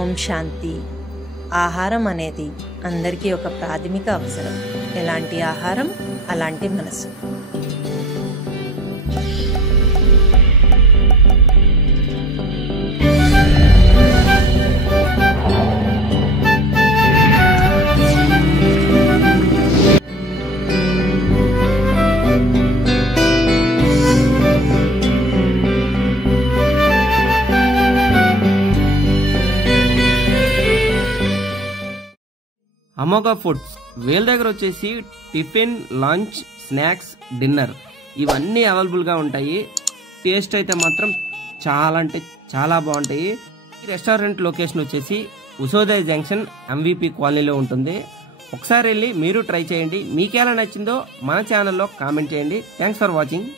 ఓం శాంతి. ఆహారం అనేది అందరికీ ఒక ప్రాథమిక అవసరం. ఎలాంటి ఆహారం అలాంటి మనసు. అమోఘ ఫుడ్స్ వీళ్ళ దగ్గర వచ్చేసి టిఫిన్, లంచ్, స్నాక్స్, డిన్నర్ ఇవన్నీ అవైలబుల్గా ఉంటాయి. టేస్ట్ అయితే మాత్రం చాలా అంటే చాలా బాగుంటాయి. ఈ రెస్టారెంట్ లొకేషన్ వచ్చేసి ఉసోదయ జంక్షన్ MVP కాలనీలో ఉంటుంది. ఒకసారి వెళ్ళి మీరు ట్రై చేయండి. మీకు ఎలా నచ్చిందో మన ఛానల్లో కామెంట్ చేయండి. Thanks for watching.